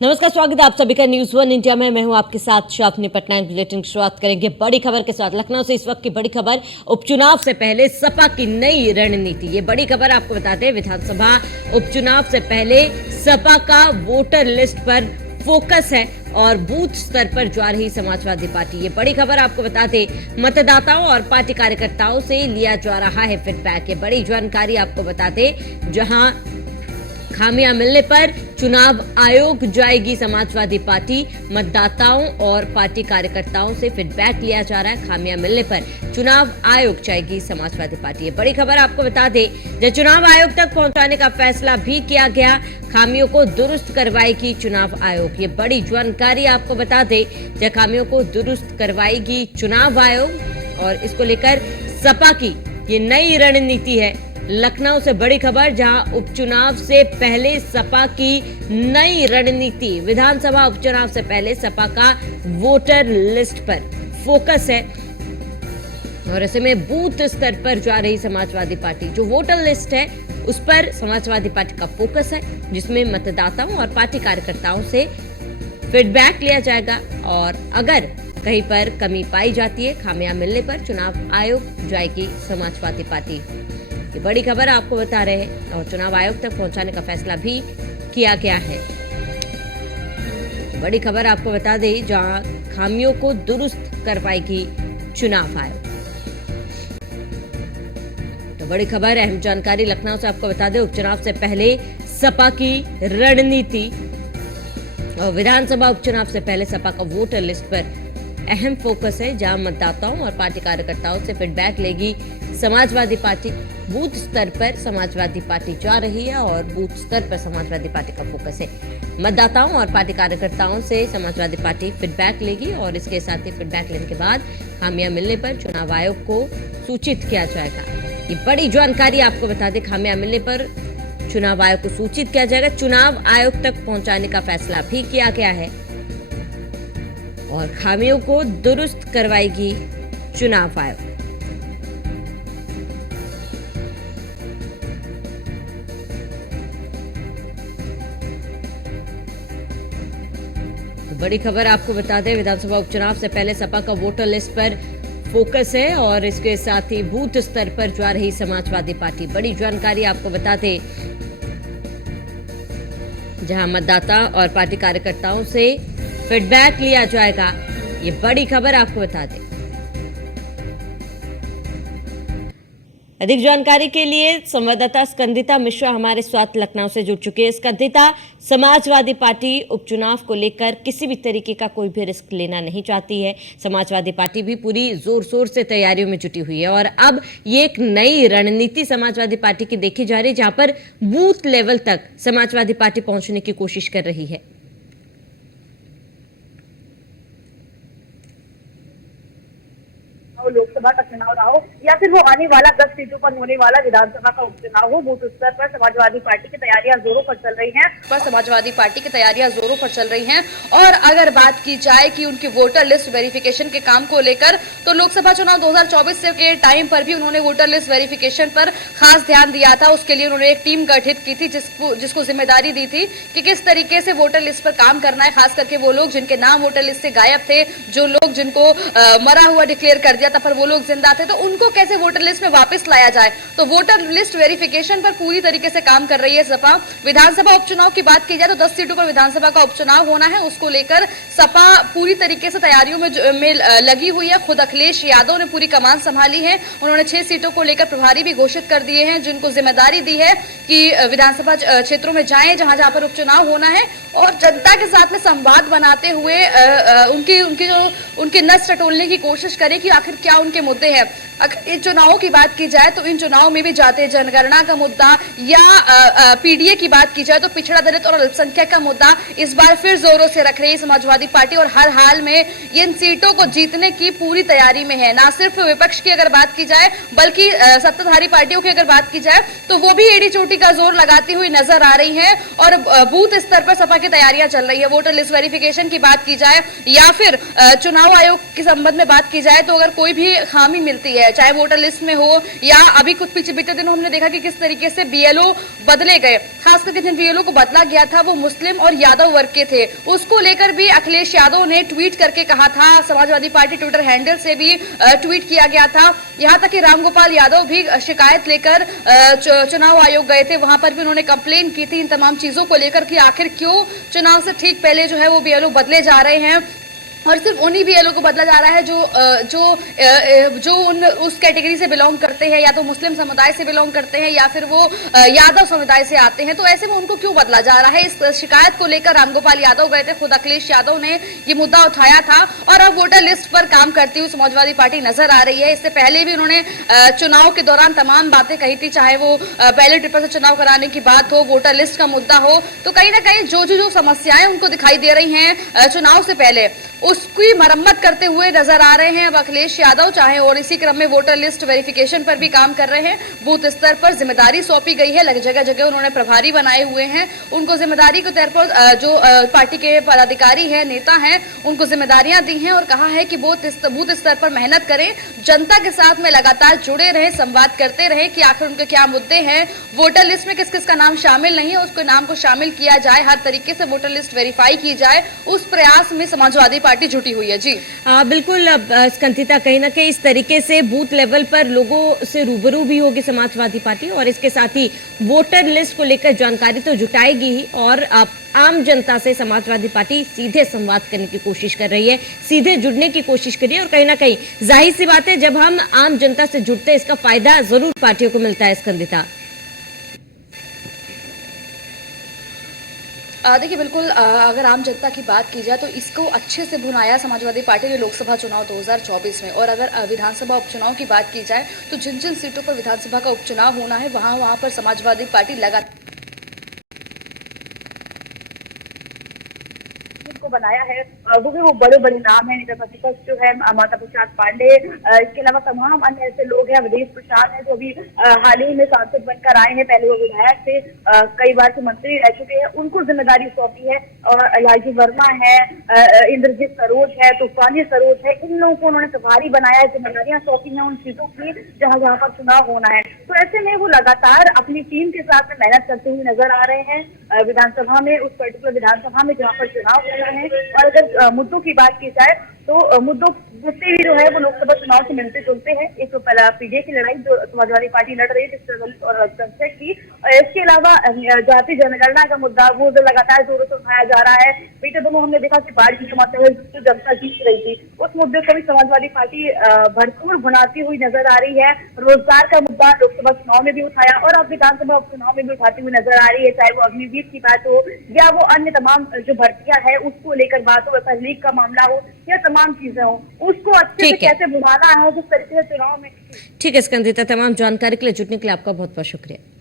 नमस्कार, स्वागत है आप सभी का न्यूज वन इंडिया में। मैं हूं आपके साथ शाफनी पटनायक। बुलेटिन की शुरुआत करेंगे बड़ी खबर के साथ। लखनऊ से इस वक्त की बड़ी खबर, उपचुनाव से पहले सपा की नई रणनीति। ये बड़ी खबर आपको बताते हैं, विधानसभा उपचुनाव से पहले सपा का वोटर लिस्ट पर फोकस है और बूथ स्तर पर जा रही समाजवादी पार्टी। ये बड़ी खबर आपको बताते, मतदाताओं और पार्टी कार्यकर्ताओं से लिया जा रहा है फीडबैक। ये बड़ी जानकारी आपको बताते, जहां खामियां मिलने पर चुनाव आयोग जाएगी समाजवादी पार्टी। मतदाताओं और पार्टी कार्यकर्ताओं से फीडबैक लिया जा रहा है। खामियां मिलने पर चुनाव आयोग जाएगी समाजवादी पार्टी। ये बड़ी खबर आपको बता दें, जब चुनाव आयोग तक पहुंचाने का फैसला भी किया गया, खामियों को दुरुस्त करवाएगी चुनाव आयोग। ये बड़ी जानकारी आपको बता दें, जब खामियों को दुरुस्त करवाएगी चुनाव आयोग और इसको लेकर सपा की ये नई रणनीति है। लखनऊ से बड़ी खबर, जहां उपचुनाव से पहले सपा की नई रणनीति। विधानसभा उपचुनाव से पहले सपा का वोटर लिस्ट पर फोकस है और ऐसे में बूथ स्तर पर जा रही समाजवादी पार्टी। जो वोटर लिस्ट है उस पर समाजवादी पार्टी का फोकस है, जिसमें मतदाताओं और पार्टी कार्यकर्ताओं से फीडबैक लिया जाएगा और अगर कहीं पर कमी पाई जाती है, खामियां मिलने पर चुनाव आयोग जाएगी समाजवादी पार्टी। ये बड़ी खबर आपको बता रहे हैं और चुनाव आयोग तक पहुंचाने का फैसला भी किया गया है। बड़ी खबर आपको बता दें, जहां खामियों को दुरुस्त करवाएगी चुनाव आयोग। तो बड़ी खबर, अहम जानकारी लखनऊ से आपको बता दें, उपचुनाव से पहले सपा की रणनीति और विधानसभा उपचुनाव से पहले सपा का वोटर लिस्ट पर अहम फोकस है, जहां मतदाताओं और पार्टी कार्यकर्ताओं से फीडबैक लेगी समाजवादी पार्टी। बूथ स्तर पर समाजवादी पार्टी जा रही है और बूथ स्तर पर समाजवादी पार्टी का फोकस है। मतदाताओं और पार्टी कार्यकर्ताओं से समाजवादी पार्टी फीडबैक लेगी और इसके साथ ही फीडबैक लेने के बाद खामियां मिलने पर चुनाव आयोग को सूचित किया जाएगा। ये बड़ी जानकारी आपको बता दें, खामियां मिलने पर चुनाव आयोग को सूचित किया जाएगा। चुनाव आयोग तक पहुंचाने का फैसला भी किया गया है और खामियों को दुरुस्त करवाएगी चुनाव आयोग। बड़ी खबर आपको बता दें, विधानसभा उपचुनाव से पहले सपा का वोटर लिस्ट पर फोकस है और इसके साथ ही बूथ स्तर पर जा रही समाजवादी पार्टी। बड़ी जानकारी आपको बता दें, जहां मतदाता और पार्टी कार्यकर्ताओं से फीडबैक लिया जाएगा। ये बड़ी खबर आपको बता दें। अधिक जानकारी के लिए संवाददाता स्कंदिता मिश्रा हमारे साथ लखनऊ से जुड़ चुके हैं। स्कंदिता, समाजवादी पार्टी उपचुनाव को लेकर किसी भी तरीके का कोई भी रिस्क लेना नहीं चाहती है। समाजवादी पार्टी भी पूरी जोर शोर से तैयारियों में जुटी हुई है और अब ये एक नई रणनीति समाजवादी पार्टी की देखी जा रही है, जहां पर बूथ लेवल तक समाजवादी पार्टी पहुंचने की कोशिश कर रही है। लोकसभा का चुनाव रहा हो या फिर वो आने वाला 10 सीटों पर होने वाला विधानसभा का उपचुनाव हो, बूथ स्तर पर समाजवादी पार्टी की तैयारियां जोरों पर चल रही हैं। और अगर बात की जाए कि उनकी वोटर लिस्ट वेरिफिकेशन के काम को लेकर, तो लोकसभा चुनाव 2024 के टाइम पर भी उन्होंने वोटर लिस्ट वेरिफिकेशन पर खास ध्यान दिया था। उसके लिए उन्होंने एक टीम गठित की थी, जिसको जिम्मेदारी दी थी कि किस तरीके से वोटर लिस्ट पर काम करना है। खास करके वो लोग जिनके नाम वोटर लिस्ट से गायब थे, जो लोग जिनको मरा हुआ डिक्लेयर कर दिया था पर वो लोग जिंदा थे, तो उनको कैसे वोटर लिस्ट में वापस लाया जाए। तो वोटर लिस्ट वेरिफिकेशन पर पूरी तरीके से काम कर रही है सपा। विधानसभा उपचुनाव की बात की जाए तो 10 सीटों पर विधानसभा का उपचुनाव होना है, उसको लेकर सपा पूरी तरीके से तैयारियों में लगी हुई है। खुद अखिलेश यादव ने पूरी कमान संभाली है। उन्होंने 6 सीटों को लेकर प्रभारी भी घोषित कर दिए हैं, जिनको जिम्मेदारी दी है कि विधानसभा क्षेत्रों में जाएं जहां जहां पर उपचुनाव होना है और जनता के साथ में संवाद बनाते हुए उनकी नस टटोलने की कोशिश करें कि आखिर क्या उनके मुद्दे हैं। अगर इन चुनावों की बात की जाए तो इन चुनावों में भी जातीय जनगणना का मुद्दा या पीडीए की बात की जाए तो पिछड़ा दलित और अल्पसंख्यक का मुद्दा इस बार फिर जोरों से रख रही है समाजवादी पार्टी और हर हाल में इन सीटों को जीतने की पूरी तैयारी में है। ना सिर्फ विपक्ष की अगर बात की जाए, बल्कि सत्ताधारी पार्टियों की अगर बात की जाए तो वो भी एड़ी चोटी का जोर लगाती हुई नजर आ रही है और बूथ स्तर पर सपा विधानसभा की तैयारियां चल रही है, वोटर लिस्ट वेरिफिकेशन की बात की जाए या फिर चुनाव आयोग के संबंध में बात की जाए, तो अगर कोई भी खामी मिलती है, चाहे वोटर लिस्ट में हो या अभी कुछ पीछे बीते दिनों हमने देखा कि किस तरीके से बीएलओ बदले गए, खास करके जिन बीएलओ को बदला गया था वो मुस्लिम और यादव वर्ग के थे, उसको लेकर भी अखिलेश यादव ने ट्वीट करके कहा था। समाजवादी पार्टी ट्विटर हैंडल से भी ट्वीट किया गया था। यहां तक कि रामगोपाल यादव भी शिकायत लेकर चुनाव आयोग गए थे, वहां पर भी उन्होंने कंप्लेन की थी इन तमाम चीजों को लेकर कि आखिर क्यों चुनाव से ठीक पहले जो है वो बीएलओ बदले जा रहे हैं, और सिर्फ उन्हीं बीएलओ को बदला जा रहा है जो उस कैटेगरी से बिलोंग करते हैं, या तो मुस्लिम समुदाय से बिलोंग करते हैं या फिर वो यादव समुदाय से आते हैं। तो ऐसे में उनको क्यों बदला जा रहा है, इस शिकायत को लेकर रामगोपाल यादव गए थे, खुद अखिलेश यादव ने ये मुद्दा उठाया था और अब वोटर लिस्ट पर काम करती हुई समाजवादी पार्टी नजर आ रही है। इससे पहले भी उन्होंने चुनाव के दौरान तमाम बातें कही थी, चाहे वो बैलेट पेपर से चुनाव कराने की बात हो, वोटर लिस्ट का मुद्दा हो, तो कहीं ना कहीं जो समस्याएं उनको दिखाई दे रही हैं चुनाव से पहले, उसकी मरम्मत करते हुए नजर आ रहे हैं अब अखिलेश यादव, चाहे और इसी क्रम में वोटर लिस्ट वेरिफिकेशन पर भी काम कर रहे हैं। बूथ स्तर पर जिम्मेदारी सौंपी गई है, जगह जगह उन्होंने प्रभारी बनाए हुए हैं, उनको जिम्मेदारी के तौर पर जो पार्टी के पदाधिकारी हैं, नेता हैं, उनको जिम्मेदारियां दी हैं और कहा है कि बूथ स्तर पर मेहनत करें, जनता के साथ में लगातार जुड़े रहें, संवाद करते रहें कि आखिर उनके क्या मुद्दे हैं, वोटर लिस्ट में किस किस का नाम शामिल नहीं है उसके नाम को शामिल किया जाए, हर तरीके से वोटर लिस्ट वेरीफाई की जाए, उस प्रयास में समाजवादी पार्टी जुटी हुई है। जी बिल्कुल। अब स्कंदिता, कहीं ना कहीं इस तरीके से बूथ लेवल पर लोगों से रूबरू भी होगी समाजवादी पार्टी, और इसके साथ ही वोटर लिस्ट को लेकर जानकारी तो जुटाएगी ही, और आम जनता से समाजवादी पार्टी सीधे संवाद करने की कोशिश कर रही है, सीधे जुड़ने की कोशिश कर रही है, और कहीं ना कहीं जाहिर सी बात है जब हम आम जनता से जुड़ते हैं इसका फायदा जरूर पार्टियों को मिलता है। स्कंदिता, देखिए बिल्कुल, अगर आम जनता की बात की जाए तो इसको अच्छे से भुनाया समाजवादी पार्टी ने लोकसभा चुनाव 2024 में, और अगर विधानसभा उपचुनाव की बात की जाए तो जिन जिन सीटों पर विधानसभा का उपचुनाव होना है वहां पर समाजवादी पार्टी लगातार को बनाया है, वो भी वो बड़े बड़े नाम है, नेता प्रतिपक्ष जो है माता प्रसाद पांडे, इसके अलावा तमाम अन्य ऐसे लोग हैं, अवधेश प्रसाद है जो अभी हाल ही में सांसद बनकर आए हैं, पहले वो विधायक थे, कई बार से मंत्री रह चुके हैं, उनको जिम्मेदारी सौंपी है, और लालजी वर्मा है, इंद्रजीत सरोज है, तूफानी सरोज है, इन लोगों को उन्होंने प्रभारी बनाया है, जिम्मेदारियां सौंपी हैं उन सीटों की जहां जहां पर चुनाव होना है। तो ऐसे में वो लगातार अपनी टीम के साथ में मेहनत करते हुए नजर आ रहे हैं विधानसभा में, उस पर्टिकुलर विधानसभा में जहाँ पर चुनाव होना है। और अगर मुद्दों की बात की जाए तो मुद्दों ही जो है वो लोकसभा चुनाव से मिलते जुलते हैं। एक तो पहला पीडीए की लड़ाई जो समाजवादी पार्टी लड़ रही है दलित और अल्पसंख्यक की, इसके अलावा जाति जनगणना का मुद्दा वो जो लगातार जोरों से उठाया जा रहा है। बीते दिनों हमने देखा कि बाढ़ की समस्या है जो जनता जीत रही थी, उस मुद्दे को भी समाजवादी पार्टी भरपूर भुनाती हुई नजर आ रही है। रोजगार का मुद्दा लोकसभा चुनाव में भी उठाया और अब विधानसभा उपचुनाव में भी उठाती हुई नजर आ रही है, चाहे वो अग्निवीर की बात हो या वो अन्य तमाम जो भर्तियां है उसको लेकर बात हो, लीग का मामला हो या तमाम चीजें हो, उसको अच्छे से कैसे बुलाना है जिस तरीके से चुनाव में। ठीक है स्कंदिता, तमाम जानकारी के लिए जुटने के लिए आपका बहुत बहुत शुक्रिया।